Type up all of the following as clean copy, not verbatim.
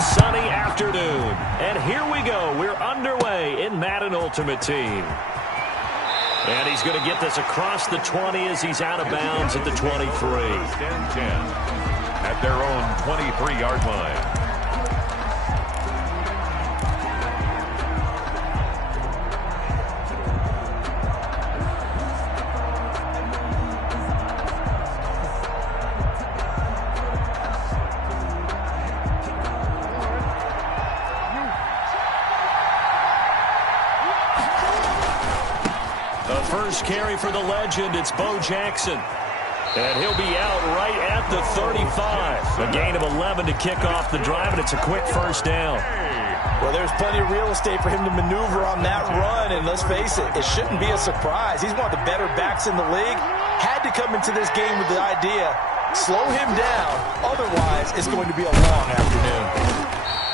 beautiful sunny afternoon. And here we go. We're underway in Madden Ultimate Team. And he's going to get this across the 20 as he's out of bounds at the 23. At their own 23-yard line. First carry for the legend, it's Bo Jackson. And he'll be out right at the 35. A gain of 11 to kick off the drive, and it's a quick first down. Well, there's plenty of real estate for him to maneuver on that run, and let's face it, it shouldn't be a surprise. He's one of the better backs in the league. Had to come into this game with the idea, slow him down, otherwise it's going to be a long afternoon.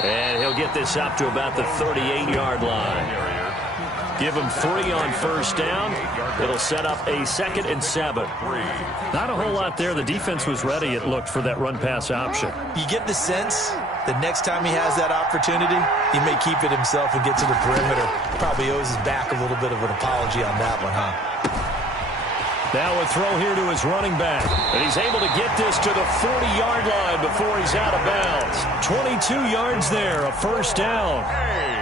And he'll get this up to about the 38-yard line. Give him 3 on first down. It'll set up a 2nd and 7. Not a whole lot there. The defense was ready, it looked, for that run-pass option. You get the sense that next time he has that opportunity, he may keep it himself and get to the perimeter. Probably owes his back a little bit of an apology on that one, huh? Now a throw here to his running back. And he's able to get this to the 40-yard line before he's out of bounds. 22 yards there, a first down.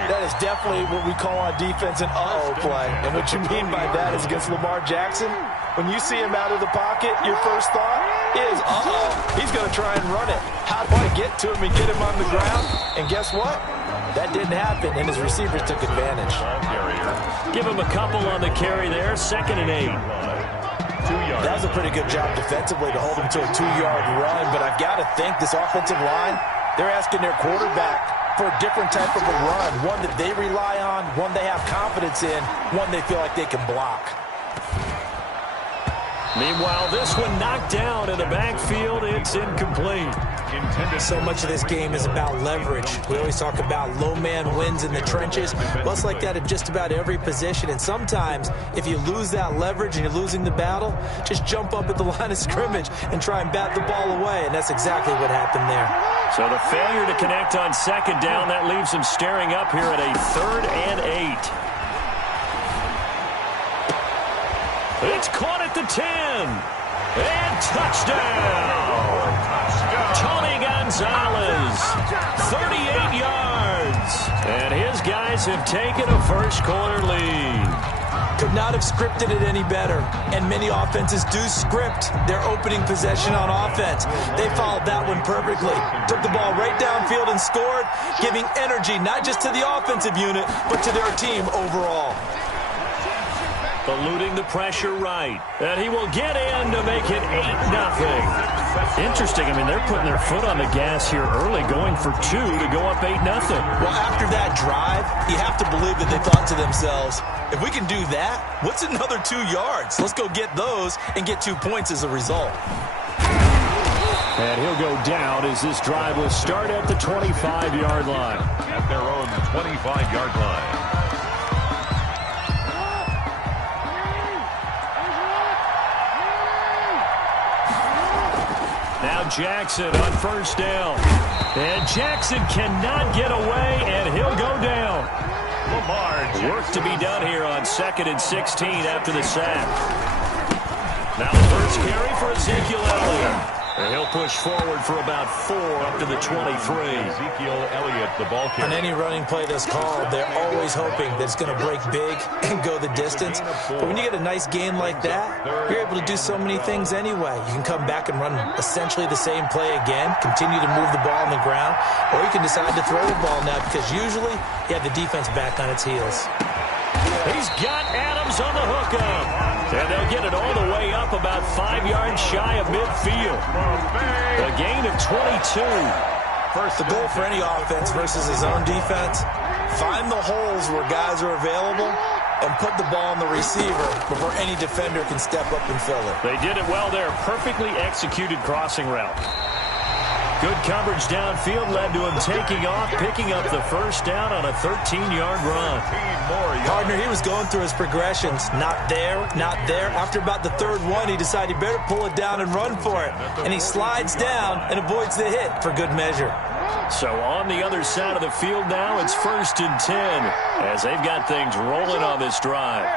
That is definitely what we call on defense an uh-oh play. And what you mean by that is against Lamar Jackson, when you see him out of the pocket, your first thought is, uh-oh, he's going to try and run it. How do I get to him and get him on the ground? And guess what? That didn't happen, and his receivers took advantage. Give him a couple on the carry there, 2nd and 8. That was a pretty good job defensively to hold him to a 2-yard run, but I've got to think this offensive line, they're asking their quarterback for a different type of a run, one that they rely on, one they have confidence in, one they feel like they can block. Meanwhile, this one knocked down in the backfield. It's incomplete. So much of this game is about leverage. We always talk about low man wins in the trenches. Well, it's like that at just about every position. And sometimes, if you lose that leverage and you're losing the battle, just jump up at the line of scrimmage and try and bat the ball away. And that's exactly what happened there. So the failure to connect on 2nd down, that leaves him staring up here at a 3rd and 8. It's caught at the 10. And touchdown. Tony Gonzalez, 38 yards. And his guys have taken a first-quarter lead. Could not have scripted it any better. And many offenses do script their opening possession on offense. They followed that one perfectly. Took the ball right downfield and scored, giving energy not just to the offensive unit, but to their team overall. Eluding the pressure right. And he will get in to make it 8-0. Interesting. I mean, they're putting their foot on the gas here early, going for 2 to go up 8-0. Well, after that drive, you have to believe that they thought to themselves, if we can do that, what's another 2 yards? Let's go get those and get 2 points as a result. And he'll go down as this drive will start at the 25-yard line. At their own 25-yard line. Now Jackson on first down. And Jackson cannot get away, and he'll go down. Work to be done here on 2nd and 16 after the sack. Now the first carry for Ezekiel Elliott. And he'll push forward for about 4 up to the 23. Ezekiel Elliott, the ball carrier. On any running play that's called, they're always hoping that it's going to break big and go the distance. But when you get a nice gain like that, you're able to do so many things anyway. You can come back and run essentially the same play again, continue to move the ball on the ground, or you can decide to throw the ball now because usually you have the defense back on its heels. He's got Adams on the hookup. And they'll get it all the way up about 5 yards shy of midfield. A gain of 22. First, the goal for any offense versus his own defense, find the holes where guys are available and put the ball on the receiver before any defender can step up and fill it. They did it well there. Perfectly executed crossing route. Good coverage downfield led to him taking off, picking up the first down on a 13-yard run. Partner, he was going through his progressions. Not there, not there. After about the 3rd one, he decided he better pull it down and run for it. And he slides down and avoids the hit for good measure. So on the other side of the field now, it's 1st and 10 as they've got things rolling on this drive.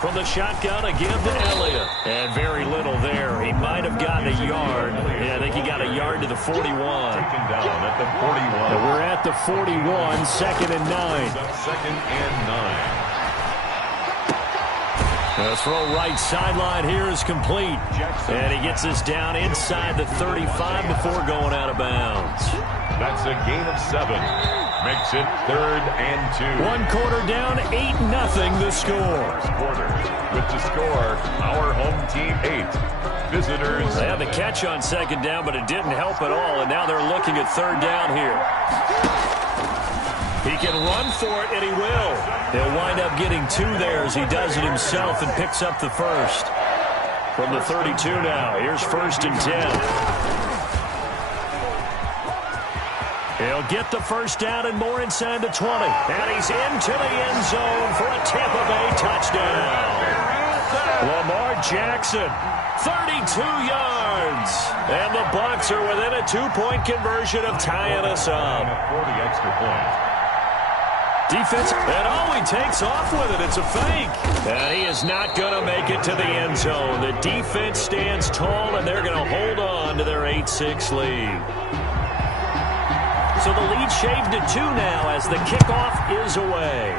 From the shotgun, a give to Elliott. And very little there. He might have gotten a yard. Yeah, I think he got a yard to the 41. Taken down at the 41. And we're at the 41, 2nd and 9. 2nd and 9. The throw right sideline here is complete. And he gets us down inside the 35 before going out of bounds. That's a gain of 7. Makes it 3rd and 2. 1 quarter down, 8-0 the score. Quarter. With the score, our home team 8. Visitors. They had the catch on 2nd down, but it didn't help at all. And now they're looking at 3rd down here. He can run for it, and he will. He'll wind up getting 2 there as he does it himself and picks up the first. From the 32 now, here's 1st and 10. He'll get the first down and more inside the 20. And he's into the end zone for a Tampa Bay touchdown. Lamar Jackson, 32 yards. And the Bucs are within a 2-point conversion of tying us up. For the extra point. Defense, and all he takes off with it. It's a fake. And he is not going to make it to the end zone. The defense stands tall, and they're going to hold on to their 8-6 lead. So the lead shaved to 2 now as the kickoff is away.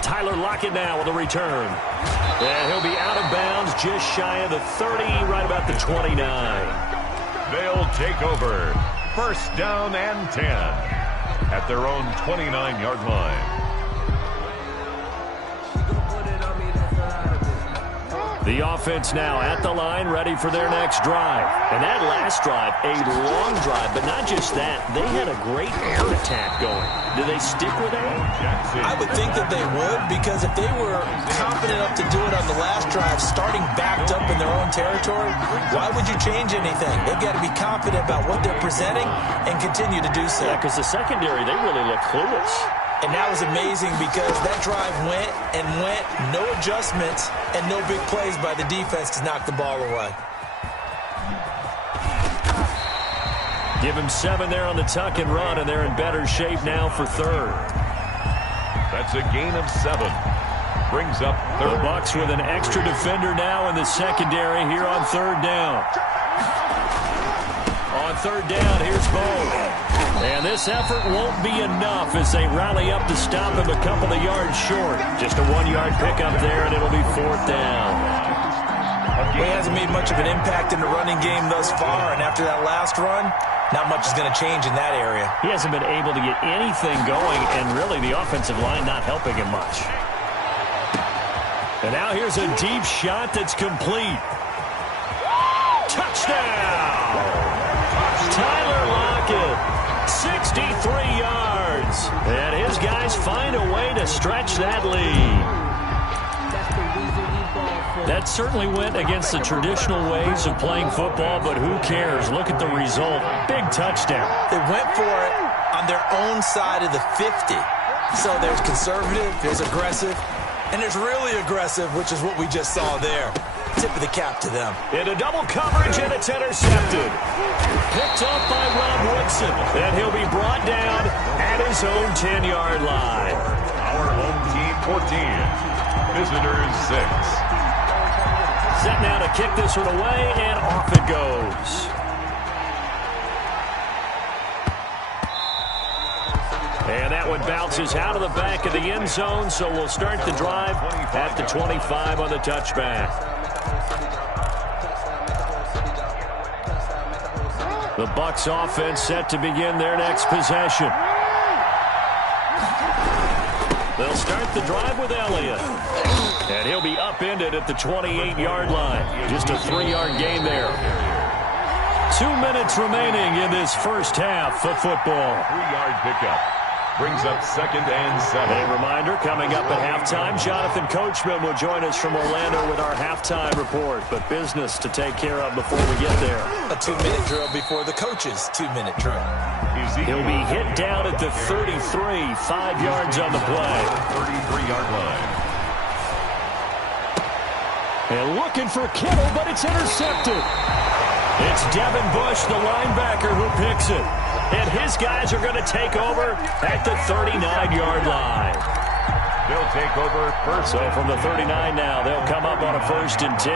Tyler Lockett now with a return. And he'll be out of bounds just shy of the 30, right about the 29. They'll take over. 1st down and 10 at their own 29-yard line. The offense now at the line, ready for their next drive. And that last drive, a long drive, but not just that. They had a great air attack going. Do they stick with that? I would think that they would, because if they were confident enough to do it on the last drive, starting backed up in their own territory, why would you change anything? They've got to be confident about what they're presenting and continue to do so. Yeah, because the secondary, they really look clueless. And that was amazing because that drive went and went, no adjustments, and no big plays by the defense to knock the ball away. Give him 7 there on the tuck and run, and they're in better shape now for 3rd. That's a gain of 7. Brings up 3rd. The Bucs with an extra defender now in the secondary here on 3rd down. On 3rd down, here's Bo. And this effort won't be enough as they rally up to stop him a couple of yards short. Just a 1-yard pickup there, and it'll be 4th down. He hasn't made much of an impact in the running game thus far, and after that last run, not much is going to change in that area. He hasn't been able to get anything going, and really the offensive line not helping him much. And now here's a deep shot that's complete. Touchdown! Tyler Lockett. 63 yards. And his guys find a way to stretch that lead. That certainly went against the traditional ways of playing football, but who cares? Look at the result. Big touchdown. They went for it on their own side of the 50. So there's conservative, there's aggressive, and there's really aggressive, which is what we just saw there. Tip of the cap to them. Into double coverage, and it's intercepted. Picked up by Rob Woodson, and he'll be brought down at his own 10-yard line. Our home team 14. Visitors 6. Set now to kick this one away, and off it goes. And that one bounces out of the back of the end zone, so we'll start the drive at the 25 on the touchback. The Bucs offense set to begin their next possession. They'll start the drive with Elliott. And he'll be upended at the 28-yard line. Just a 3-yard gain there. 2 minutes remaining in this first half of football. 3-yard pickup. brings up 2nd and 7. A reminder, coming up at halftime, Jonathan Coachman will join us from Orlando with our halftime report. But business to take care of before we get there. A 2-minute drill before the coach's 2-minute drill. He'll be hit down at the 33, 5 yards on the play. 33-yard line. And looking for Kittle, but it's intercepted. It's Devin Bush, the linebacker, who picks it. And his guys are going to take over at the 39-yard line. They'll take over first. So from the 39 now, they'll come up on a 1st and 10.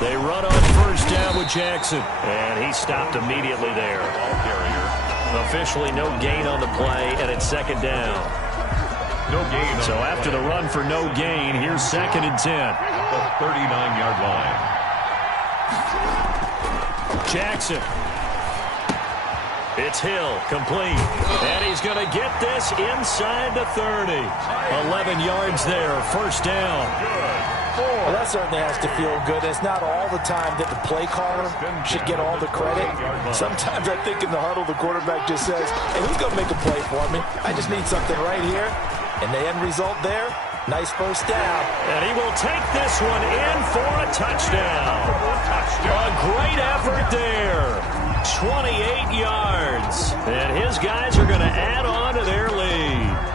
They run on 1st down with Jackson. And he stopped immediately there. Officially no gain on the play, and it's 2nd down. No gain. So after the run for no gain, here's 2nd and 10. The 39-yard line. Jackson. It's Hill, complete. And he's going to get this inside the 30. 11 yards there, 1st down. Well, that certainly has to feel good. It's not all the time that the play caller should get all the credit. Sometimes I think in the huddle, the quarterback just says, hey, who's going to make a play for me? I just need something right here. And the end result there, nice 1st down. And he will take this one in for a touchdown. A great effort there. 28 yards. And his guys are going to add on to their lead.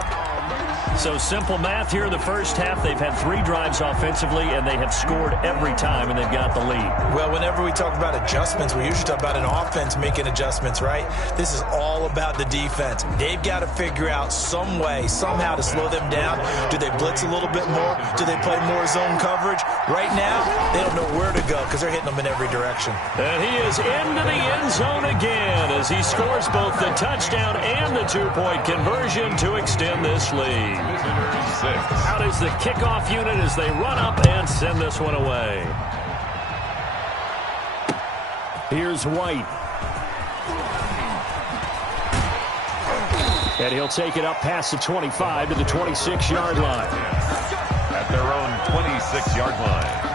So simple math here in the 1st half. They've had 3 drives offensively, and they have scored every time, and they've got the lead. Well, whenever we talk about adjustments, we usually talk about an offense making adjustments, right? This is all about the defense. They've got to figure out some way, somehow to slow them down. Do they blitz a little bit more? Do they play more zone coverage? Right now, they don't know where to go because they're hitting them in every direction. And he is into the end zone again as he scores both the touchdown and the 2-point conversion to extend this lead. Out is the kickoff unit as they run up and send this one away. Here's White. And he'll take it up past the 25 to the 26-yard line. At their own 26-yard line.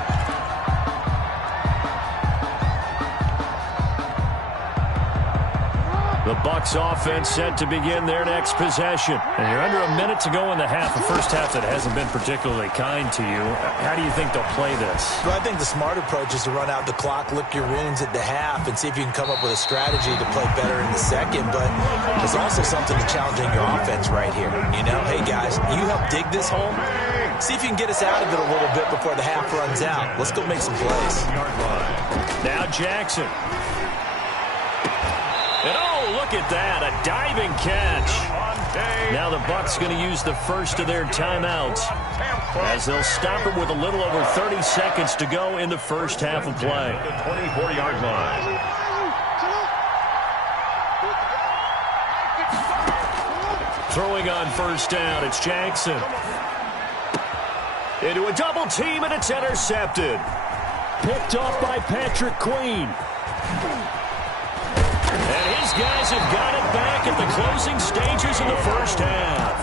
The Bucs offense set to begin their next possession. And you're under a minute to go in the half, a 1st half that hasn't been particularly kind to you. How do you think they'll play this? Well, I think the smart approach is to run out the clock, lick your wounds at the half, and see if you can come up with a strategy to play better in the 2nd. But there's also something to challenging your offense right here. You know, hey, guys, you help dig this hole. See if you can get us out of it a little bit before the half runs out. Let's go make some plays. Now Jackson. And oh, look at that, a diving catch. Now the Bucs going to use the first of their timeouts as they'll stop it with a little over 30 seconds to go in the 1st half of play. The 24-yard line. Throwing on 1st down, it's Jackson. Into a double team, and it's intercepted. Picked off by Patrick Queen. And his guys have got it back at the closing stages of the 1st half.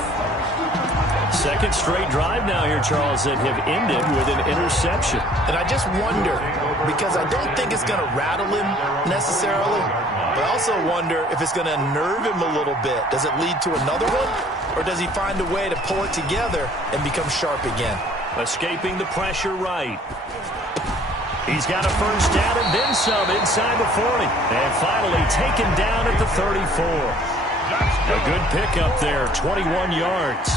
2nd straight drive now here, Charles, that have ended with an interception. And I just wonder, because I don't think it's going to rattle him necessarily, but I also wonder if it's going to nerve him a little bit. Does it lead to another one, or does he find a way to pull it together and become sharp again? Escaping the pressure right. He's got a 1st down and then some inside the 40. And finally taken down at the 34. A good pickup there, 21 yards.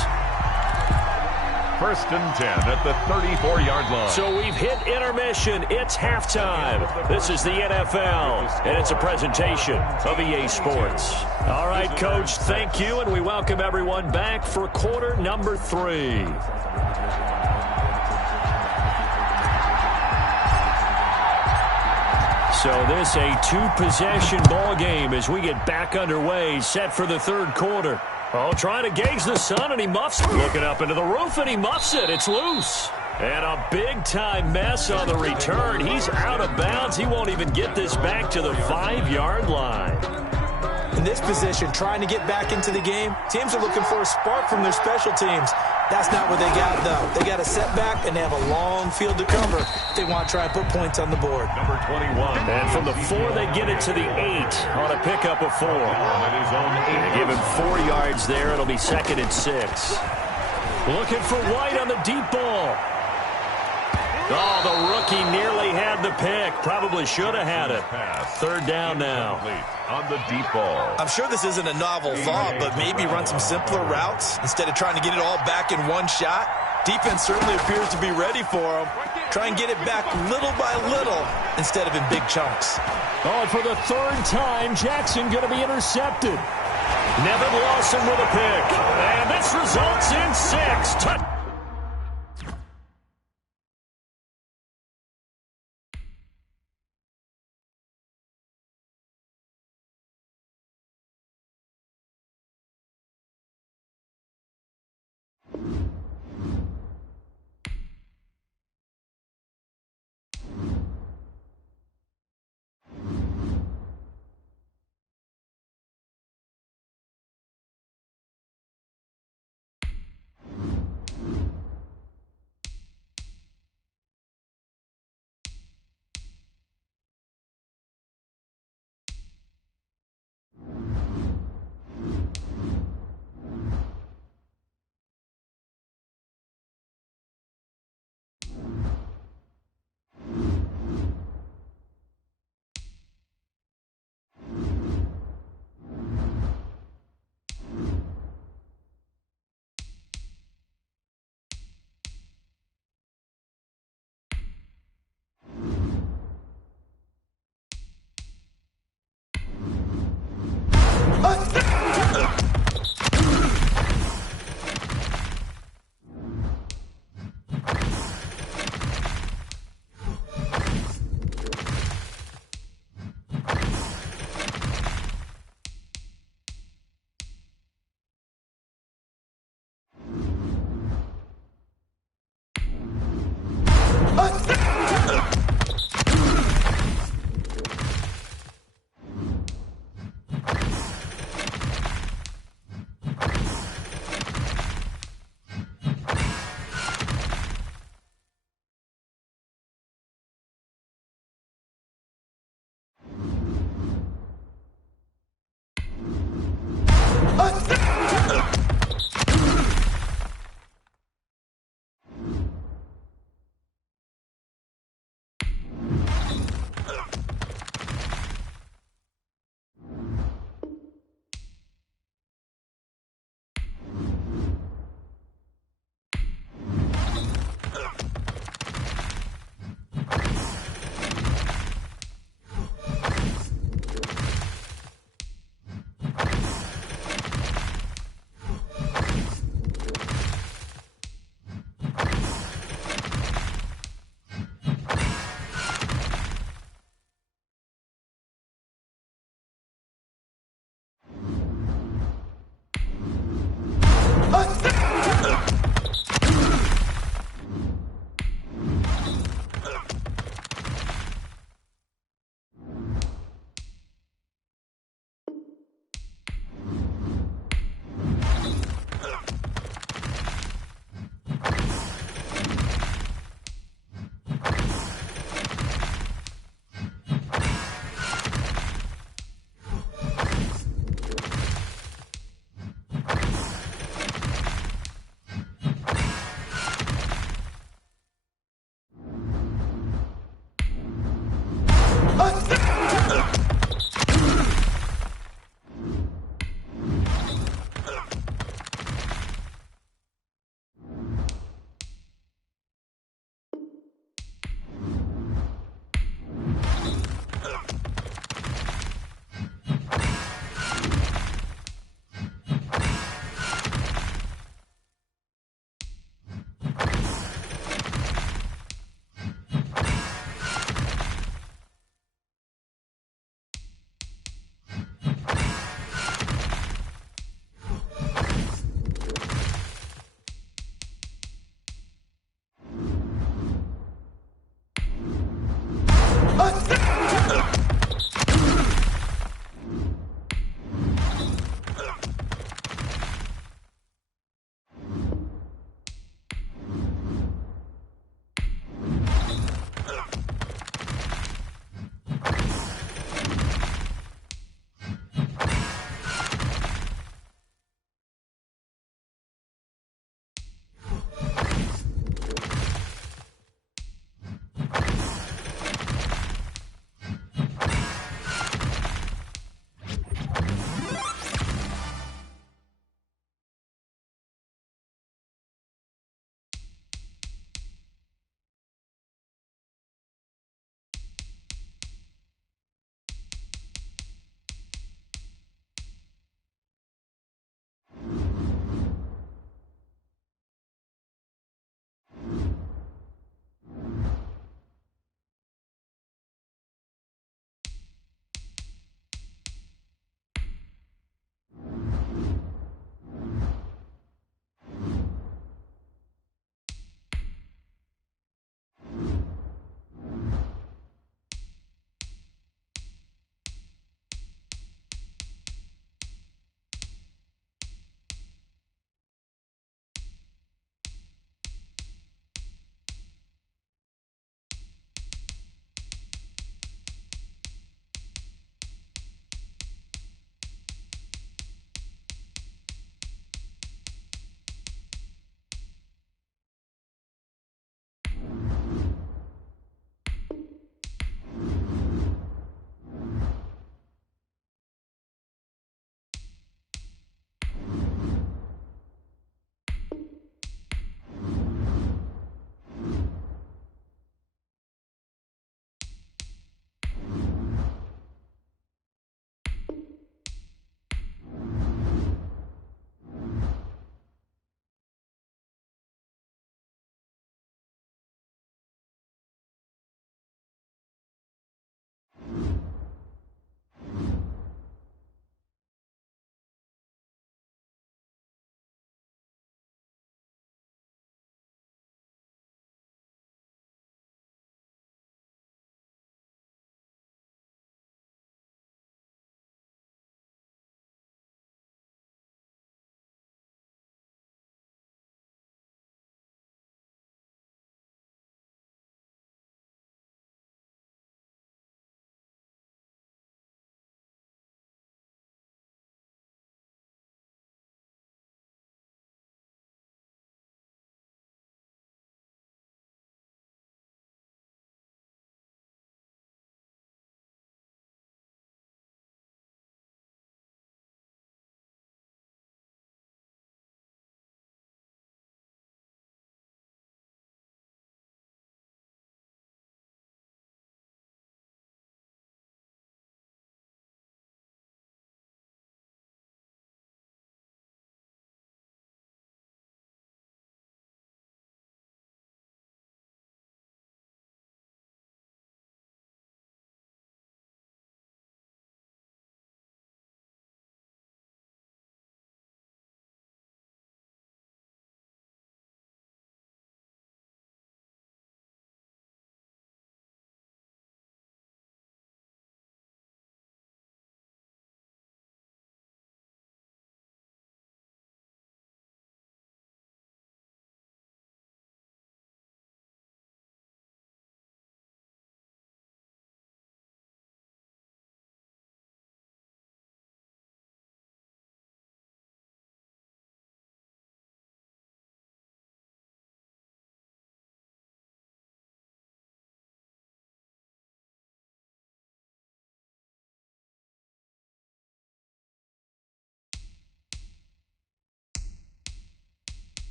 1st and 10 at the 34-yard line. So we've hit intermission. It's halftime. This is the NFL, and it's a presentation of EA Sports. All right, Coach, thank you, and we welcome everyone back for quarter number 3. So this a 2-possession ball game as we get back underway, set for the 3rd quarter. Oh, trying to gauge the sun, and he muffs it. Looking up into the roof, and he muffs it. It's loose. And a big-time mess on the return. He's out of bounds. He won't even get this back to the 5-yard line. In this position, trying to get back into the game, teams are looking for a spark from their special teams. That's not what they got, though. They got a setback, and they have a long field to cover if they want to try and put points on the board. Number 21. And from the 4, they get it to the 8 on a pickup of 4. They give him 4 yards there. It'll be 2nd and 6. Looking for White on the deep ball. Oh, the rookie nearly had the pick. Probably should have had it. 3rd down now. On the deep ball. I'm sure this isn't a novel thought, but maybe run some simpler routes instead of trying to get it all back in one shot. Defense certainly appears to be ready for him. Try and get it back little by little instead of in big chunks. Oh, and for the 3rd time, Jackson going to be intercepted. Nevin Lawson with a pick. And this results in 6.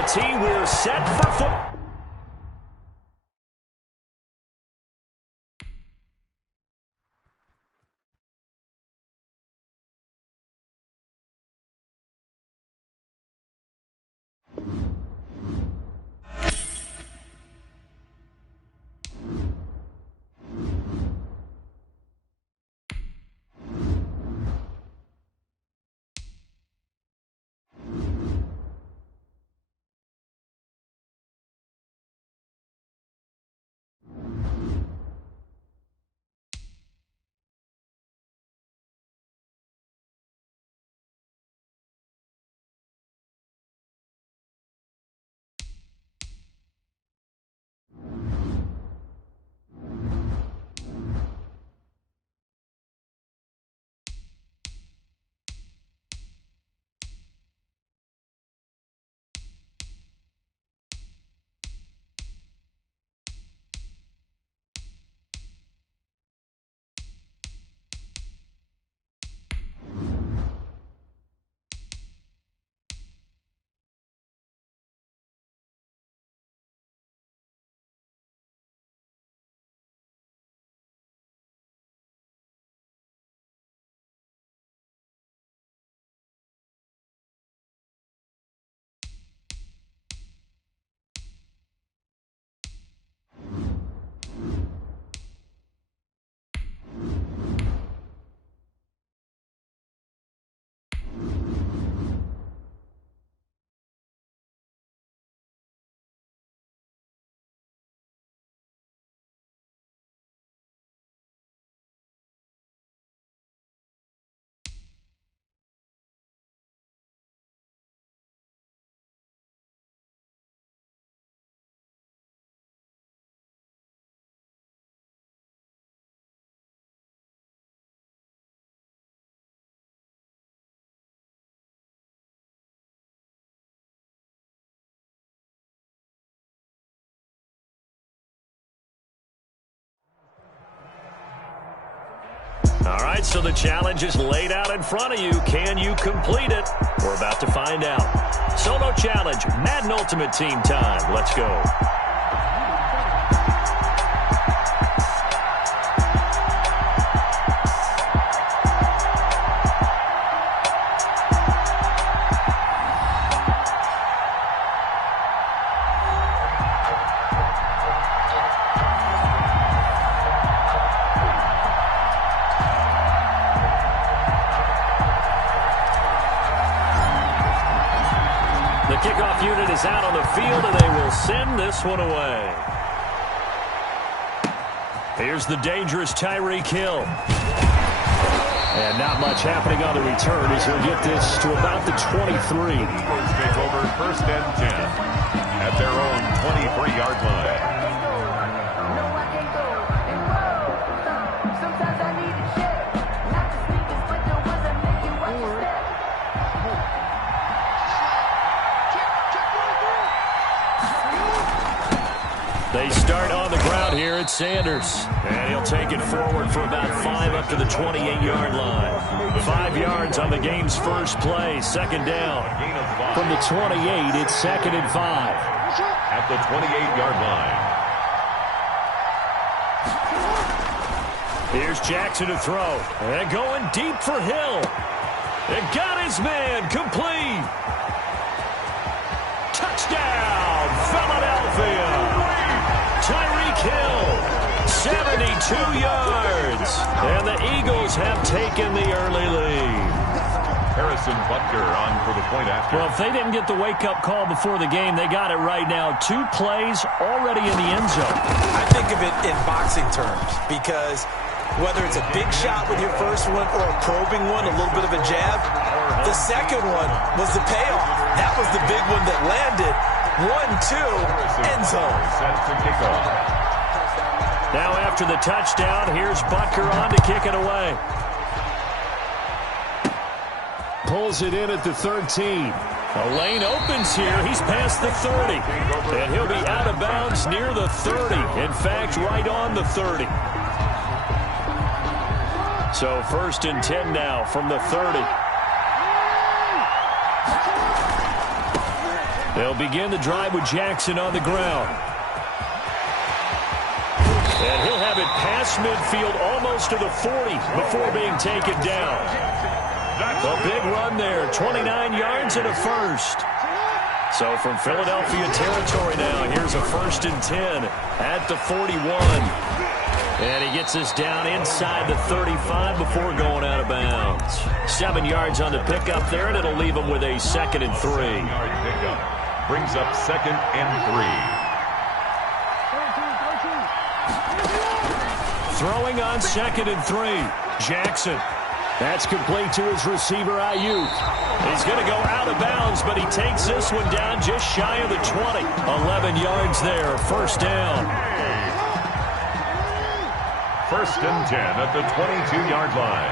the tee. We're set for football. All right, so the challenge is laid out in front of you. Can you complete it? We're about to find out. Solo challenge, Madden Ultimate Team time. Let's go. Kickoff unit is out on the field, and they will send this one away. Here's the dangerous Tyreek Hill. And not much happening on the return as he'll get this to about the 23. Eagles take over 1st and 10 at their own 23-yard line. They start on the ground here at Sanders. And he'll take it forward for about 5 up to the 28-yard line. 5 yards on the game's first play. 2nd down. From the 28, it's 2nd and 5. At the 28-yard line. Here's Jackson to throw. And going deep for Hill. And got his man complete. Touchdown, Philadelphia. Tyreek Hill, 72 yards. And the Eagles have taken the early lead. Harrison Butker on for the point after. Well, if they didn't get the wake-up call before the game, they got it right now. 2 plays already in the end zone. I think of it in boxing terms because whether it's a big shot with your first one or a probing one, a little bit of a jab, the second one was the payoff. That was the big one that landed. 1-2, end zone. Set to kick off. Now after the touchdown, here's Butker on to kick it away. Pulls it in at the 13. A lane opens here. He's past the 30. And he'll be out of bounds near the 30. In fact, right on the 30. So 1st and 10 now from the 30. They'll begin the drive with Jackson on the ground. And he'll have it past midfield almost to the 40 before being taken down. A big run there, 29 yards and a first. So from Philadelphia territory now, here's a 1st and 10 at the 41. And he gets us down inside the 35 before going out of bounds. 7 yards on the pickup there, and it'll leave him with a 2nd and 3. Brings up 2nd and 3. Throwing on 2nd and 3. Jackson. That's complete to his receiver, Ayuk. He's going to go out of bounds, but he takes this one down just shy of the 20. 11 yards there, 1st down. 1st and 10 at the 22-yard line.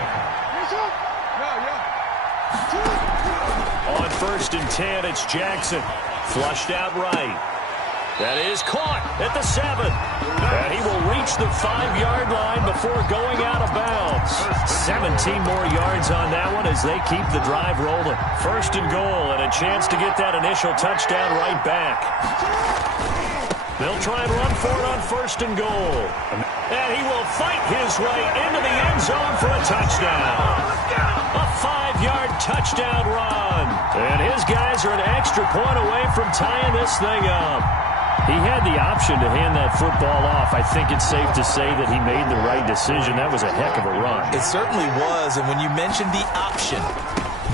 On 1st and 10, it's Jackson. Flushed out right. That is caught at the 7. And he will reach the 5-yard line before going out of bounds. 17 more yards on that one as they keep the drive rolling. 1st and goal and a chance to get that initial touchdown right back. They'll try and run for it on 1st and goal. And he will fight his way into the end zone for a touchdown. A 5-yard touchdown run. And his guys are an extra point away from tying this thing up. He had the option to hand that football off. I think it's safe to say that he made the right decision. That was a heck of a run. It certainly was, and when you mentioned the option,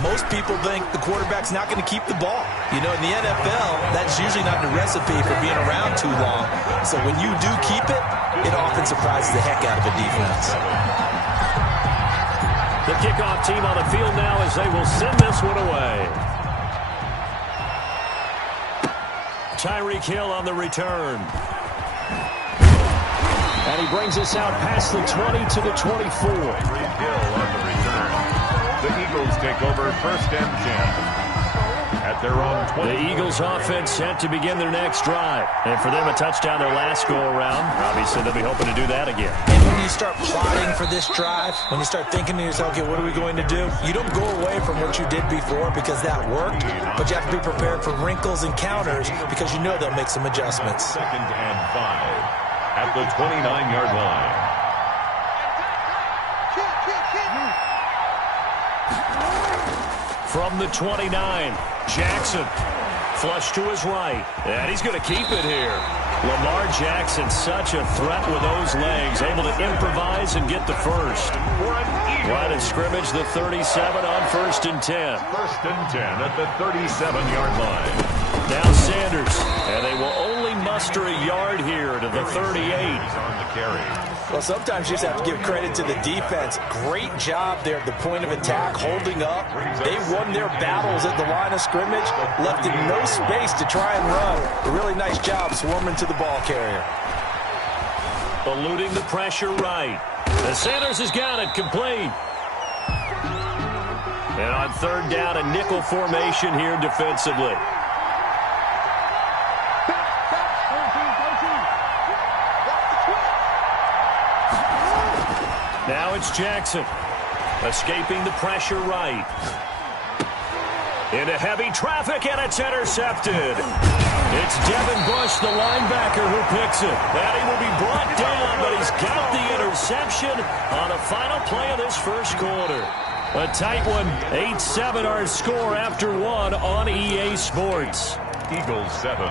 most people think the quarterback's not going to keep the ball. You know, in the NFL, that's usually not the recipe for being around too long. So when you do keep it, it often surprises the heck out of a defense. The kickoff team on the field now as they will send this one away. Tyreek Hill on the return. And he brings us out past the 20 to the 24. Tyreek Hill on the return. The Eagles take over 1st and 10. At their own 20. The Eagles offense set to begin their next drive. And for them, a touchdown their last go-around. Obviously, they'll be hoping to do that again. And when you start plotting for this drive, when you start thinking to yourself, okay, what are we going to do? You don't go away from what you did before because that worked, but you have to be prepared for wrinkles and counters because you know they'll make some adjustments. 2nd and 5 at the 29-yard line. From the 29, Jackson. Flush to his right. And he's going to keep it here. Lamar Jackson, such a threat with those legs. Able to improvise and get the first. Line of scrimmage, the 37 on 1st and 10. 1st and 10 at the 37-yard line. Now Sanders. And they will only muster a yard here to the 38. On the carry. Well, sometimes you just have to give credit to the defense. Great job there at the point of attack, holding up. They won their battles at the line of scrimmage, left in no space to try and run. A really nice job swarming to the ball carrier. Eluding the pressure right. And Sanders has got it complete. And on 3rd down, a nickel formation here defensively. Now it's Jackson, escaping the pressure right. Into heavy traffic, and it's intercepted. It's Devin Bush, the linebacker, who picks it. And he will be brought down, but he's got the interception on the final play of this 1st quarter. A tight one, 8-7 our score after 1 on EA Sports. Eagles 7.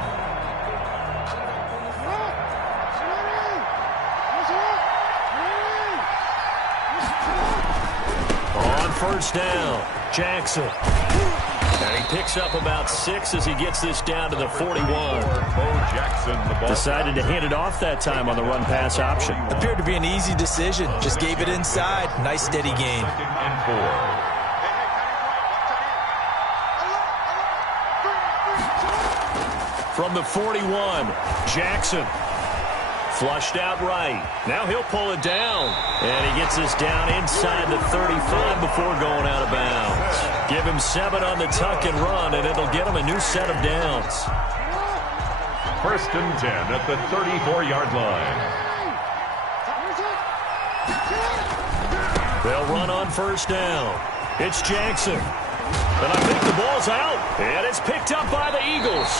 On 1st down, Jackson. And he picks up about 6 as he gets this down to the 41. Bo Jackson, the ball. Decided to hand it off that time on the run-pass option. Appeared to be an easy decision. Just gave it inside. Nice steady gain. 2nd and 4. From the 41, Jackson. Flushed out right. Now he'll pull it down. And he gets this down inside the 35 before going out of bounds. Give him 7 on the tuck and run, and it'll get him a new set of downs. 1st and 10 at the 34-yard line. They'll run on 1st down. It's Jackson. And I think the ball's out. And it's picked up by the Eagles.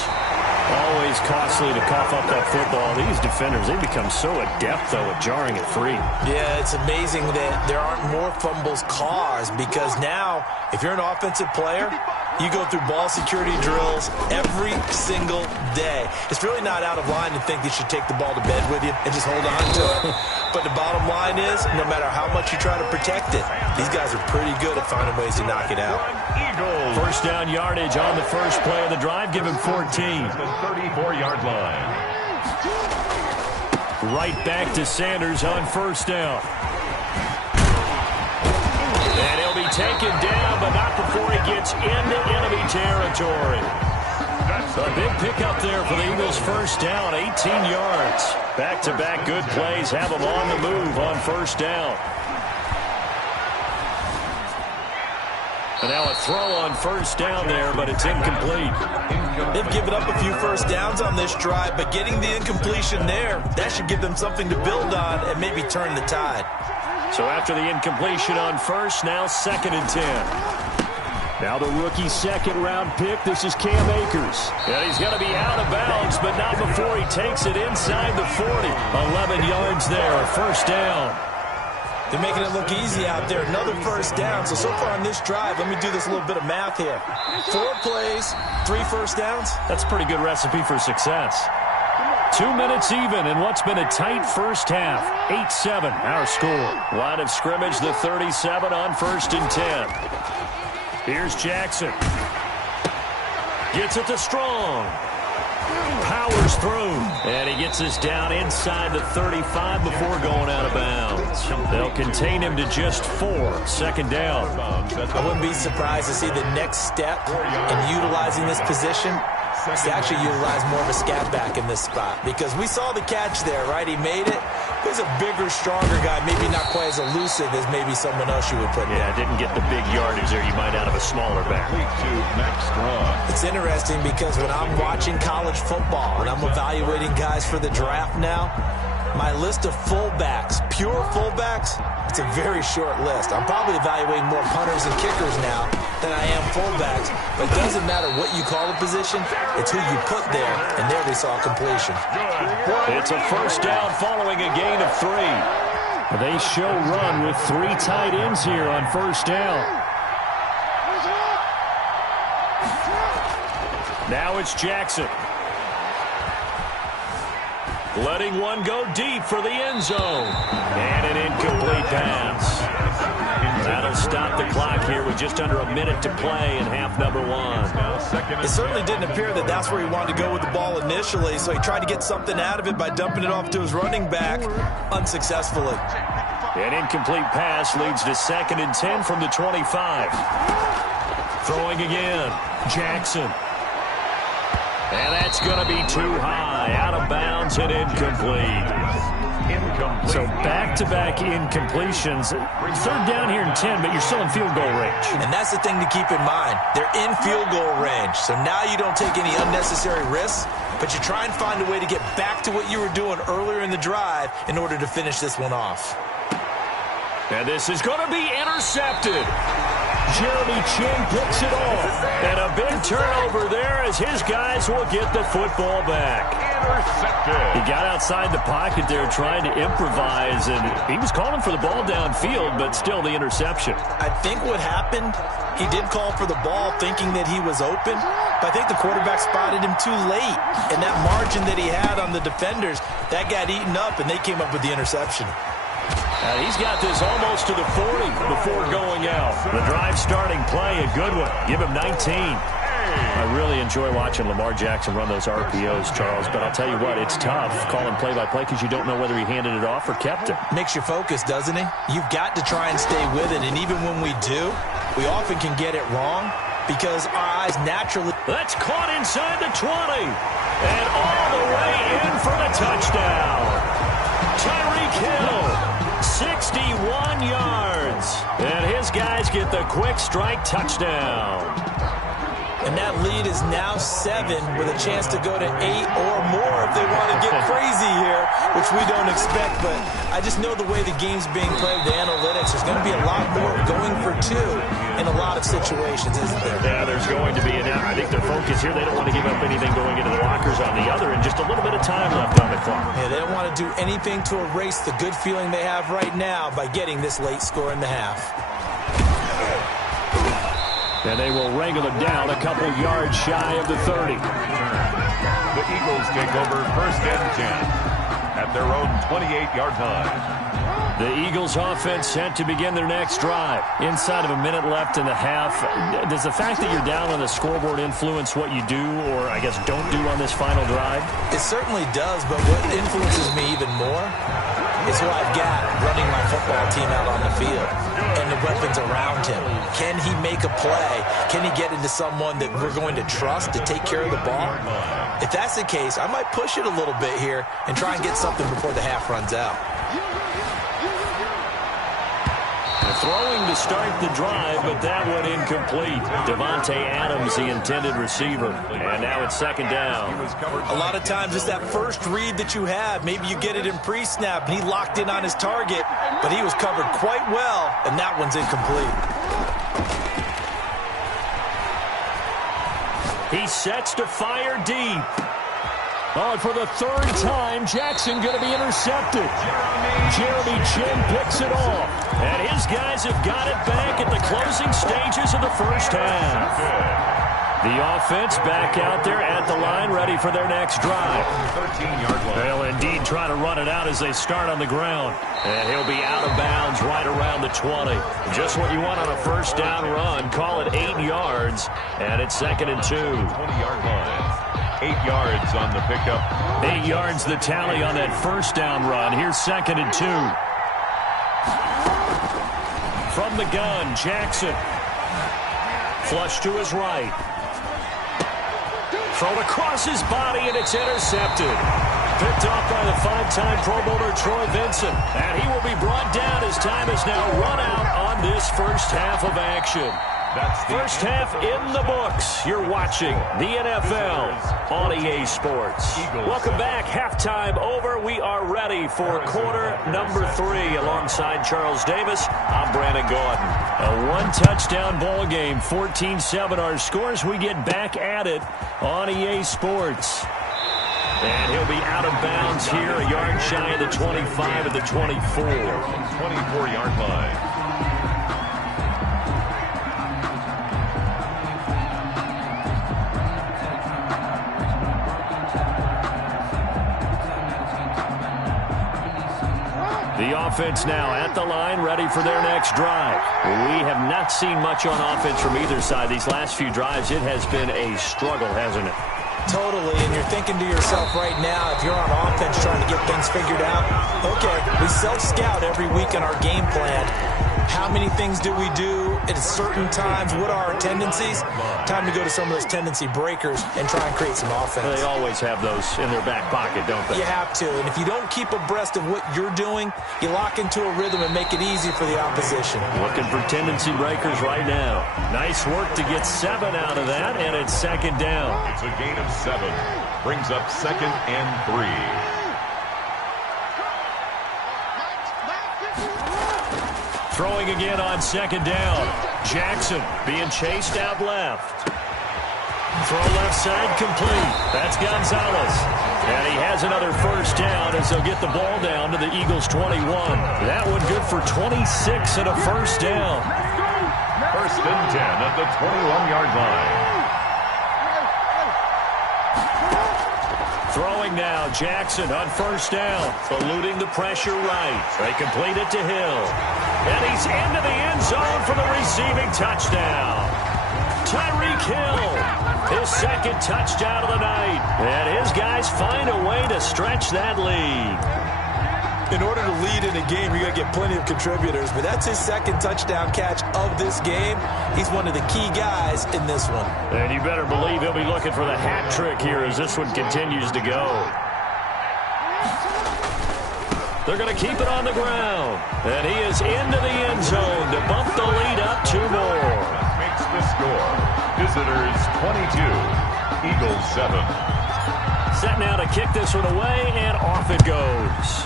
Always costly to cough up that football. These defenders, they become so adept, though, at jarring it free. Yeah, it's amazing that there aren't more fumbles caused because now, if you're an offensive player, you go through ball security drills every single day. It's really not out of line to think you should take the ball to bed with you and just hold on to it. But the bottom line is, no matter how much you try to protect it, these guys are pretty good at finding ways to knock it out. Eagles. First down yardage on the first play of the drive. Give him 14. The 34-yard line. Right back to Sanders on first down. And he'll be taken down, but not before he gets into enemy territory. A big pickup there for the Eagles' first down, 18 yards. Back-to-back good plays have them on the move on first down. And now a throw on first down there, but it's incomplete. They've given up a few first downs on this drive, but getting the incompletion there, that should give them something to build on and maybe turn the tide. So after the incompletion on first, now 2nd and 10. Now the rookie second-round pick, this is Cam Akers. And he's going to be out of bounds, but not before he takes it inside the 40. 11 yards there, first down. They're making it look easy out there. Another first down. So far on this drive, let me do this little bit of math here. 4 plays, 3 first downs. That's a pretty good recipe for success. 2 minutes even in what's been a tight first half. 8-7, our score. Line of scrimmage, the 37 on 1st and 10. Here's Jackson. Gets it to Strong. Powers through. And he gets us down inside the 35 before going out of bounds. They'll contain him to just 4. 2nd down. I wouldn't be surprised to see the next step in utilizing this position is to actually utilize more of a scat back in this spot. Because we saw the catch there, right? He made it. He's a bigger, stronger guy, maybe not quite as elusive as maybe someone else you would put in. Yeah, didn't get the big yardage there you might out of a smaller back. It's interesting because when I'm watching college football and I'm evaluating guys for the draft now, my list of fullbacks, pure fullbacks, it's a very short list. I'm probably evaluating more punters and kickers now than I am fullbacks, but it doesn't matter what you call a position, it's who you put there, and there we saw completion. It's a first down following a gain of 3. They show run with 3 tight ends here on first down. Now it's Jackson. Letting one go deep for the end zone. And an incomplete pass. That'll stop the clock here with just under a minute to play in half number 1. It certainly didn't appear that that's where he wanted to go with the ball initially, so he tried to get something out of it by dumping it off to his running back unsuccessfully. An incomplete pass leads to 2nd and 10 from the 25. Throwing again. Jackson. And that's going to be too high. Out of bounds and incomplete. So back-to-back incompletions. 3rd down here in 10, but you're still in field goal range. And that's the thing to keep in mind. They're in field goal range. So now you don't take any unnecessary risks, but you try and find a way to get back to what you were doing earlier in the drive in order to finish this one off. And this is going to be intercepted. Jeremy Chinn picks it off. And a big turnover there as his guys will get the football back. Intercepted. He got outside the pocket there trying to improvise, and he was calling for the ball downfield, but still the interception. I think what happened, he did call for the ball thinking that he was open, but I think the quarterback spotted him too late. And that margin that he had on the defenders, that got eaten up, and they came up with the interception. He's got this almost to the 40 before going out. The drive starting play, a good one. Give him 19. I really enjoy watching Lamar Jackson run those RPOs, Charles, but I'll tell you what, it's tough calling play-by-play because you don't know whether he handed it off or kept it. Makes you focus, doesn't it? You've got to try and stay with it, and even when we do, we often can get it wrong because our eyes naturally... That's caught inside the 20, and all the way in for the touchdown. Tyreek Hill. 61 yards. And his guys get the quick strike touchdown. And that lead is now 7 with a chance to go to 8 or more if they want to get crazy here, which we don't expect. But I just know the way the game's being played, the analytics, there's there's going to be a lot more going for two in a lot of situations, isn't there? Yeah, there's going to be. And I think their focus here, they don't want to give up anything going into the lockers on the other, and just a little bit of time left on the clock. Yeah, they don't want to do anything to erase the good feeling they have right now by getting this late score in the half. And they will wrangle it down a couple yards shy of the 30. The Eagles take over 1st and 10 at their own 28-yard line. The Eagles offense set to begin their next drive. Inside of a minute left in the half, does the fact that you're down on the scoreboard influence what you do, or I guess don't do on this final drive? It certainly does, but what influences me even more is who I've got running my football team out on the field and the weapons around him. Can he make a play? Can he get into someone that we're going to trust to take care of the ball? If that's the case, I might push it a little bit here and try and get something before the half runs out. Throwing to start the drive, but that one incomplete. Devontae Adams, the intended receiver. And now it's 2nd down. A lot of times it's that first read that you have. Maybe you get it in pre-snap, and he locked in on his target, but he was covered quite well, and that one's incomplete. He sets to fire deep. Oh, and for the 3rd time, Jackson going to be intercepted. Jeremy Chinn picks it off. And his guys have got it back at the closing stages of the first half. The offense back out there at the line, ready for their next drive. 13-yard line. They'll indeed try to run it out as they start on the ground. And he'll be out of bounds right around the 20. Just what you want on a 1st down run. Call it 8 yards. And it's 2nd and 2. 20-yard line. 8 yards on the pickup. 8 yards the tally on that 1st down run. Here's 2nd and 2. From the gun, Jackson. Flush to his right. Thrown across his body, and it's intercepted. Picked off by the 5-time Pro Bowler Troy Vincent. And he will be brought down as time is now run out on this first half of action. First half in the books. You're watching the NFL on EA Sports. Welcome back. Halftime over. We are ready for quarter number 3. Alongside Charles Davis, I'm Brandon Gaudin. A one-touchdown ball game, 14-7 our scores. We get back at it on EA Sports. And he'll be out of bounds here, a yard shy of the 25 of the 24. 24-yard line. The offense now at the line, ready for their next drive. We have not seen much on offense from either side. These last few drives, it has been a struggle, hasn't it? Totally, and you're thinking to yourself right now, if you're on offense trying to get things figured out, okay, we self-scout every week in our game plan. How many things do we do at certain times? What are our tendencies? Time to go to some of those tendency breakers and try and create some offense. They always have those in their back pocket, don't they? You have to, and if you don't keep abreast of what you're doing, you lock into a rhythm and make it easy for the opposition. Looking for tendency breakers right now. Nice work to get 7 out of that, and it's 2nd down. It's a gain of 7. Brings up 2nd and 3. Throwing again on 2nd down. Jackson being chased out left. Throw left side complete. That's Gonzalez. And he has another 1st down as they'll get the ball down to the Eagles' 21. That one good for 26 and a 1st down. 1st and 10 at the 21-yard line. Throwing now, Jackson on 1st down, eluding the pressure right. They complete it to Hill. And he's into the end zone for the receiving touchdown. Tyreek Hill, his 2nd touchdown of the night. And his guys find a way to stretch that lead. In order to lead in a game, you're going to get plenty of contributors, but that's his 2nd touchdown catch of this game. He's one of the key guys in this one. And you better believe he'll be looking for the hat trick here as this one continues to go. They're going to keep it on the ground. And he is into the end zone to bump the lead up 2 more. Makes the score. Visitors 22, Eagles 7. Set now to kick this one away, and off it goes.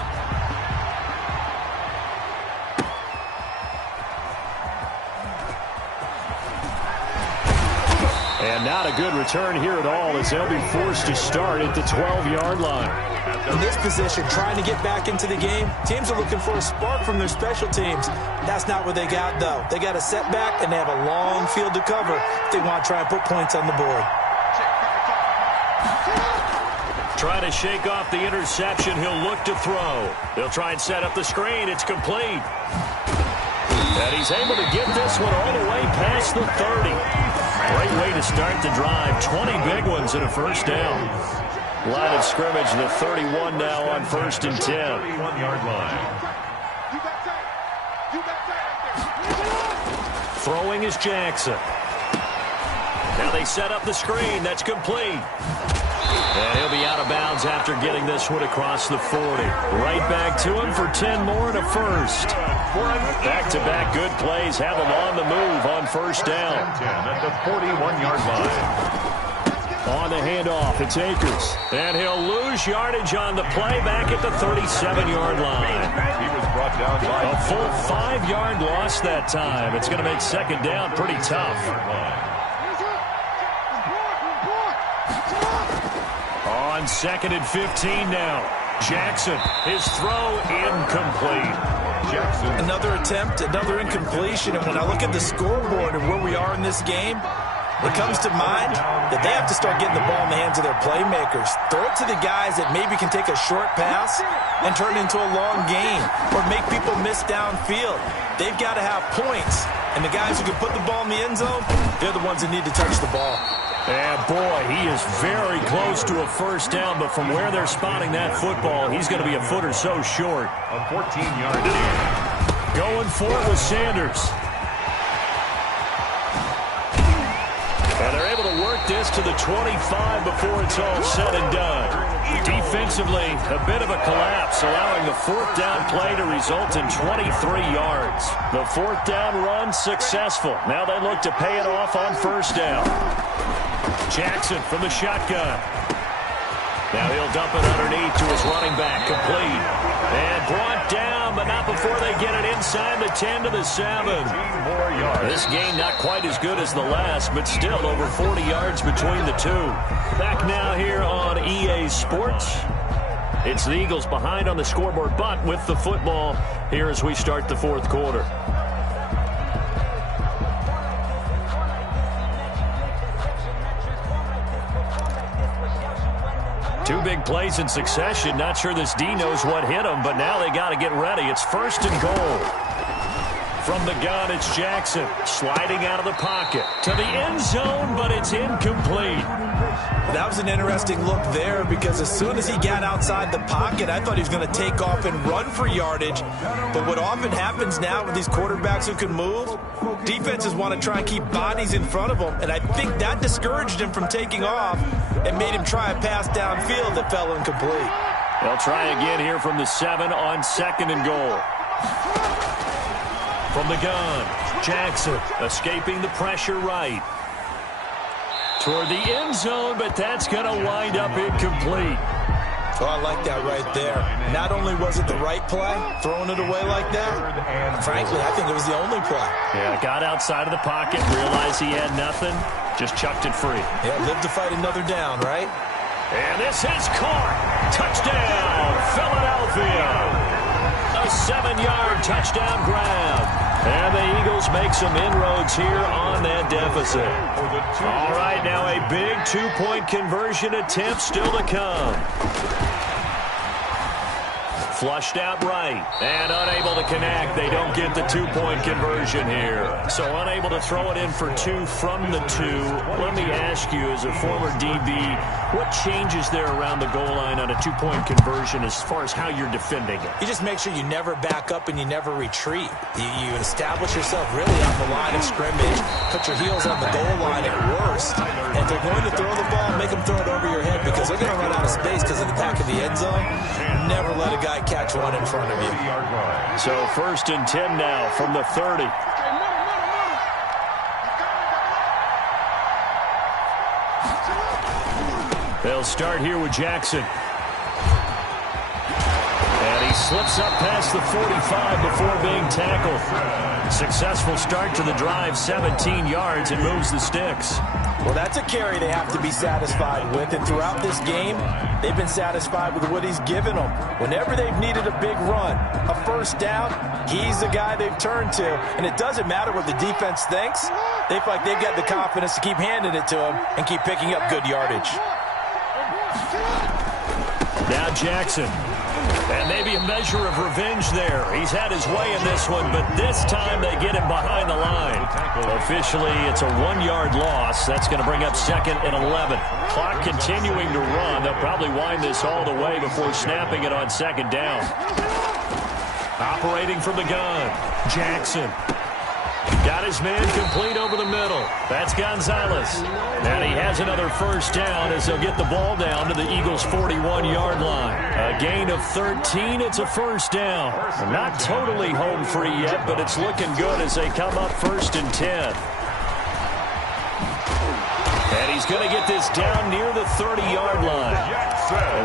And not a good return here at all as they'll be forced to start at the 12-yard line. In this position, trying to get back into the game, teams are looking for a spark from their special teams. That's not what they got, though. They got a setback, and they have a long field to cover if they want to try and put points on the board. Trying to shake off the interception. He'll look to throw. They'll try and set up the screen. It's complete. And he's able to get this one all the way past the 30. Great way to start the drive. 20 big ones and a first down. Line of scrimmage, the 31 now on 1st and 10. 31-yard line. Throwing is Jackson. Now they set up the screen. That's complete. And he'll be out of bounds after getting this one across the 40. Right back to him for 10 more and a first. Back-to-back good plays have him on the move on 1st down. 10 at the 41-yard line. On the handoff, it's Akers. And he'll lose yardage on the play back at the 37-yard line. He was brought down by A full 5-yard loss that time. It's going to make 2nd down pretty tough. On 2nd and 15 now. Jackson, his throw incomplete. Jackson. Another attempt, another incompletion. And when I look at the scoreboard and where we are in this game, it comes to mind that they have to start getting the ball in the hands of their playmakers. Throw it to the guys that maybe can take a short pass and turn it into a long gain or make people miss downfield. They've got to have points. And the guys who can put the ball in the end zone, they're the ones that need to touch the ball. And boy, he is very close to a first down, but from where they're spotting that football, he's going to be a foot or so short. A 14-yard gain. Going for it with Sanders. And they're able to work this to the 25 before it's all said and done. Defensively, a bit of a collapse, allowing the 4th down play to result in 23 yards. The 4th down run successful. Now they look to pay it off on 1st down. Jackson from the shotgun. Now he'll dump it underneath to his running back, complete. And brought down, but not before they get it inside the 10 to the 7. More yards. This game not quite as good as the last, but still over 40 yards between the two. Back now here on EA Sports. It's the Eagles behind on the scoreboard, but with the football here as we start the 4th quarter. Two big plays in succession. Not sure this D knows what hit him, but now they got to get ready. It's 1st and goal. From the gun, it's Jackson sliding out of the pocket to the end zone, but it's incomplete. That was an interesting look there because as soon as he got outside the pocket, I thought he was going to take off and run for yardage. But what often happens now with these quarterbacks who can move, defenses want to try and keep bodies in front of them, and I think that discouraged him from taking off and made him try a pass downfield that fell incomplete. They'll try again here from the 7 on 2nd and goal. From the gun, Jackson escaping the pressure right. Toward the end zone, but that's going to wind up incomplete. Oh, I like that right there. Not only was it the right play, throwing it away like that, frankly, I think it was the only play. Yeah, got outside of the pocket, realized he had nothing, just chucked it free. Yeah, live to fight another down, right? And this is caught. Touchdown, Philadelphia. A 7-yard touchdown grab. And the Eagles make some inroads here on that deficit. All right, now a big 2-point conversion attempt still to come. Flushed out right and unable to connect. They don't get the 2-point conversion here. So unable to throw it in for 2 from the 2. Let me ask you, as a former DB, what changes there around the goal line on a 2-point conversion as far as how you're defending it? You just make sure you never back up and you never retreat. You establish yourself really on the line of scrimmage, put your heels on the goal line at worst. And if they're going to throw the ball, make them throw it over your head because they're going to run out of space because of the back of the end zone. Never let a guy catch one in front of you. So 1st and 10 now from the 30. They'll start here with Jackson. And he slips up past the 45 before being tackled. successful start to the drive, 17 yards, and moves the sticks. Well, that's a carry they have to be satisfied with, and throughout this game, they've been satisfied with what he's given them. Whenever they've needed a big run, a first down, he's the guy they've turned to, and it doesn't matter what the defense thinks. They feel like they've got the confidence to keep handing it to him and keep picking up good yardage. Now Jackson. And maybe a measure of revenge there. He's had his way in this one, but this time they get him behind the line. Officially, it's a 1-yard loss. That's going to bring up 2nd and 11. Clock continuing to run. They'll probably wind this all the way before snapping it on 2nd down. Operating from the gun, Jackson. Got his man complete over the middle. That's Gonzalez. And he has another first down as they'll get the ball down to the Eagles' 41-yard line. A gain of 13. It's a first down. Not totally home free yet, but it's looking good as they come up 1st and 10. And he's going to get this down near the 30-yard line.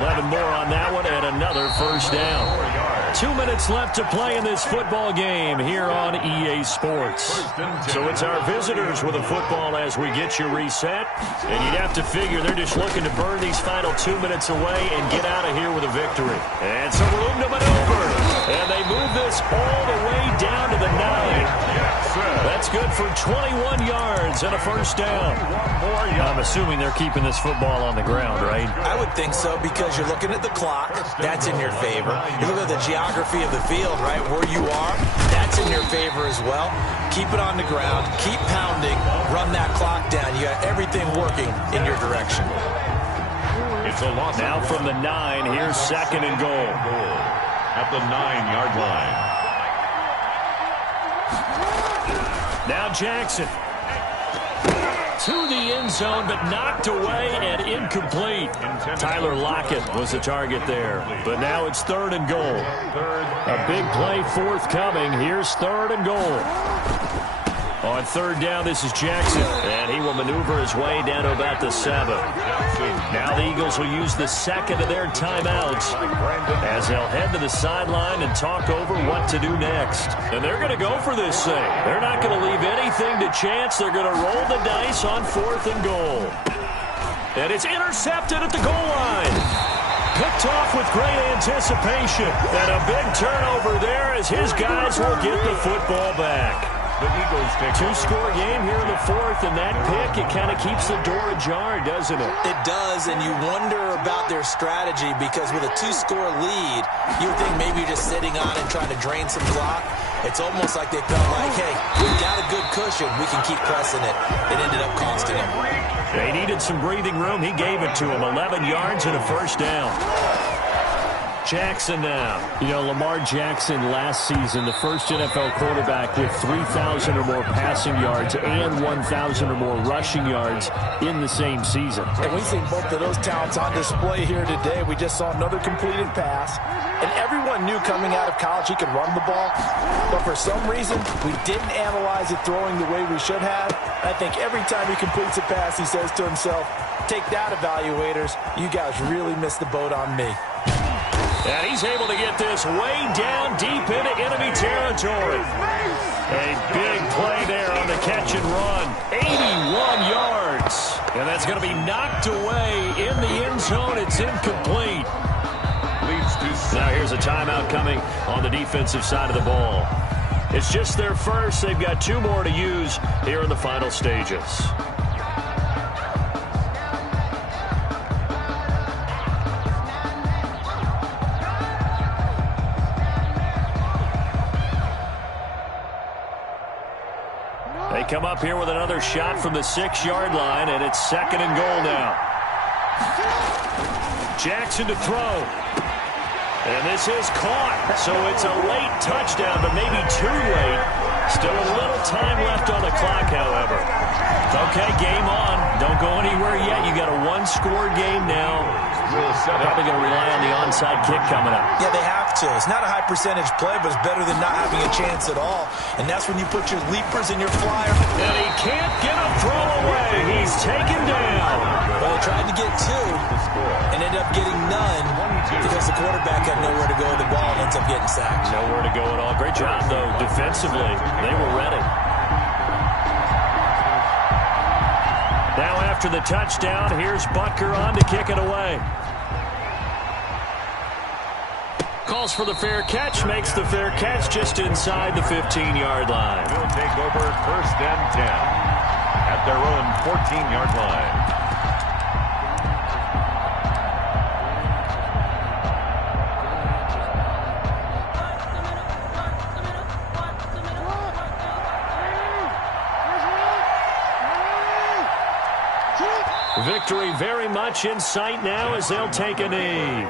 11 more on that one and another first down. 2 minutes left to play in this football game here on EA Sports. So it's our visitors with a football as we get you reset. And you'd have to figure they're just looking to burn these final 2 minutes away and get out of here with a victory. And some room to maneuver. And they move this all the way down to the 9. That's good for 21 yards and a first down. I'm assuming they're keeping this football on the ground, right? I would think so, because you're looking at the clock. That's in your favor. You look at the geography of the field, right, where you are. That's in your favor as well. Keep it on the ground. Keep pounding. Run that clock down. You got everything working in your direction. It's a loss. Now from the 9, here's 2nd and goal. At the 9-yard line. Now Jackson. To the end zone, but knocked away and incomplete. Tyler Lockett was the target there. But now it's 3rd and goal. A big play forthcoming. Here's 3rd and goal. On 3rd down, this is Jackson. And he will maneuver his way down to about the 7. Now the Eagles will use the 2nd of their timeouts as they'll head to the sideline and talk over what to do next. And they're going to go for this thing. They're not going to leave anything to chance. They're going to roll the dice on 4th and goal. And it's intercepted at the goal line. Picked off with great anticipation. And a big turnover there as his guys will get the football back. The Eagles take 2-score game here in the 4th, and that pick, it kind of keeps the door ajar, doesn't it? It does, and you wonder about their strategy, because with a 2-score lead, you would think maybe you're just sitting on it trying to drain some clock. It's almost like they felt like, hey, we've got a good cushion. We can keep pressing it. It ended up costing them. They needed some breathing room. He gave it to them. 11 yards and a first down. Jackson now. You know, Lamar Jackson last season, the first NFL quarterback with 3,000 or more passing yards and 1,000 or more rushing yards in the same season. And we've seen both of those talents on display here today. We just saw another completed pass. And everyone knew coming out of college he could run the ball. But for some reason, we didn't analyze it throwing the way we should have. I think every time he completes a pass, he says to himself, take that, evaluators. You guys really missed the boat on me. And he's able to get this way down deep into enemy territory. A big play there on the catch and run. 81 yards. And that's going to be knocked away in the end zone. It's incomplete. Now here's a timeout coming on the defensive side of the ball. It's just their first. They've got 2 more to use here in the final stages. They come up here with another shot from the 6-yard line, and it's 2nd and goal now. Jackson to throw. And this is caught. So it's a late touchdown, but maybe too late. Still a little time left on the clock, however. Okay, game on. Don't go anywhere yet. You got a 1-score game now. will set up. Probably going to rely on the onside kick coming up. Yeah, they have to. It's not a high percentage play, but it's better than not having a chance at all. And that's when you put your leapers and your flyer. And he can't get a throw away. He's taken down. Well, they tried to get two and ended up getting none because the quarterback had nowhere to go with the ball and ends up getting sacked. Nowhere to go at all. Great job, though, defensively. They were ready. Now after the touchdown, here's Butker on to kick it away. Calls for the fair catch, makes the fair catch just inside the 15-yard line. Will take over 1st and 10 at their own 14-yard line. Victory very much in sight now as they'll take a knee.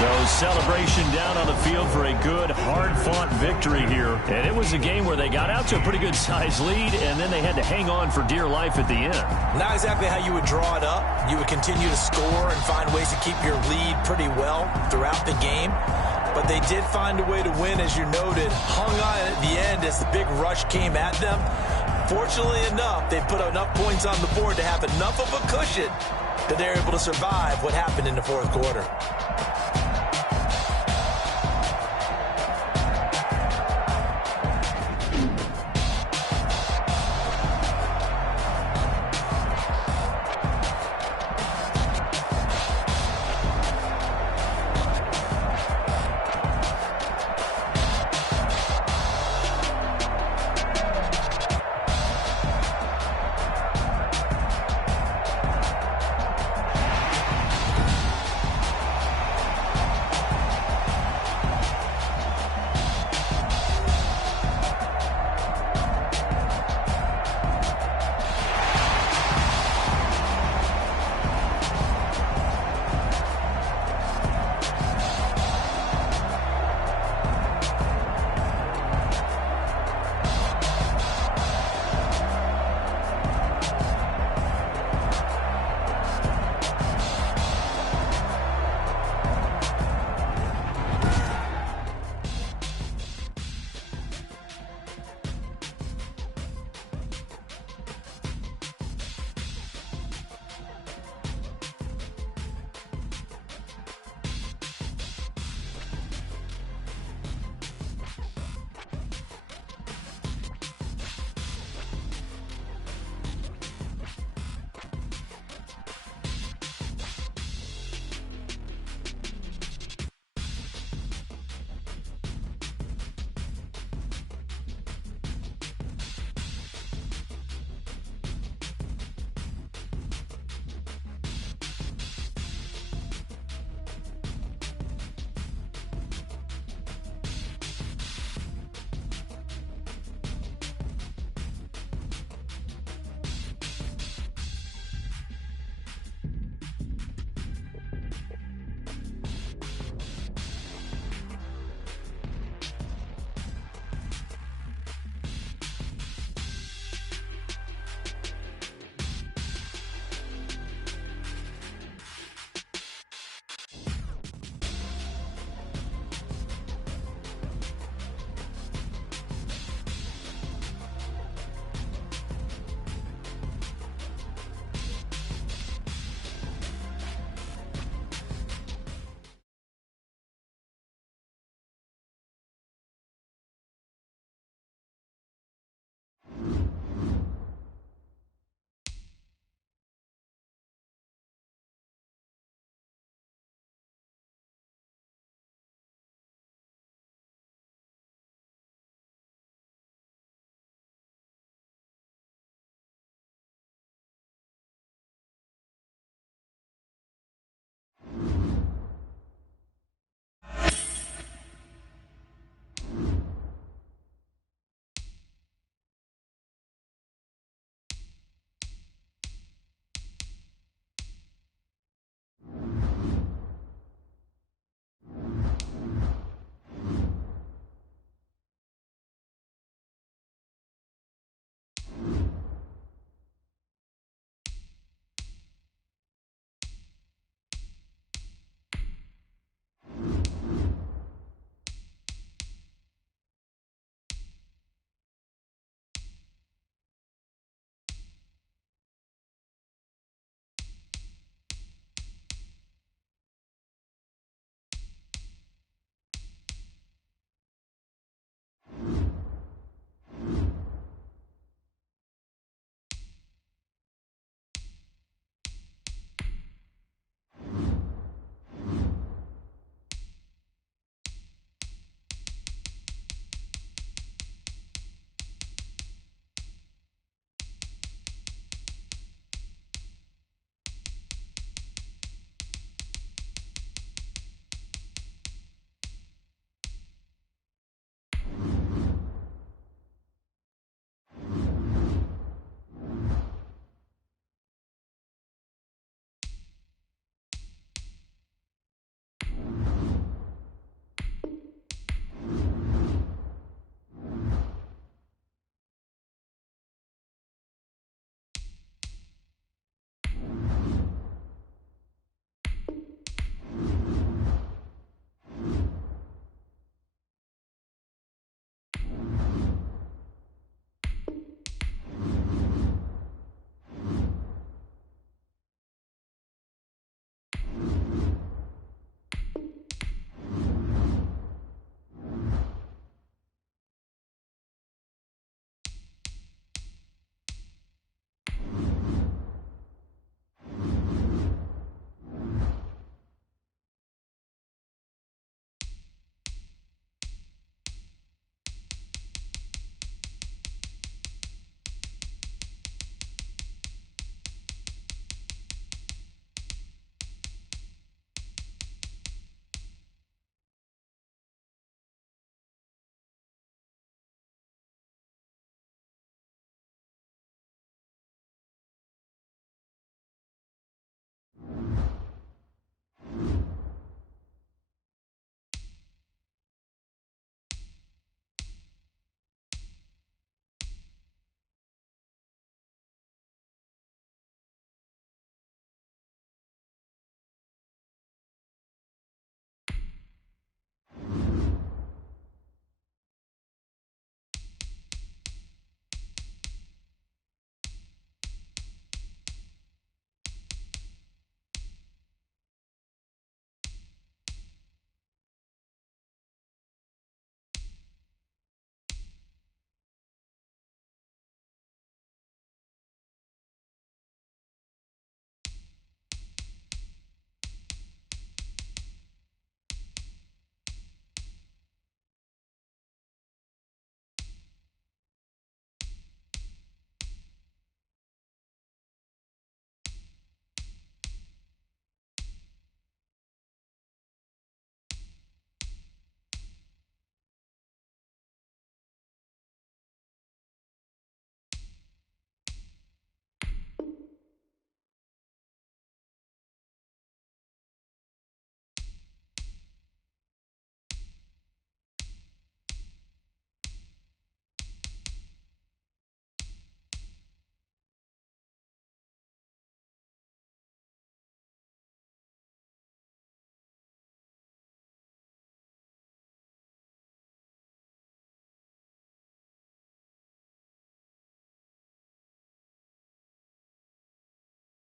So celebration down on the field for a good, hard-fought victory here. And it was a game where they got out to a pretty good-sized lead, and then they had to hang on for dear life at the end. Not exactly how you would draw it up. You would continue to score and find ways to keep your lead pretty well throughout the game. But they did find a way to win, as you noted. Hung on at the end as the big rush came at them. Fortunately enough, they put enough points on the board to have enough of a cushion that they're able to survive what happened in the fourth quarter.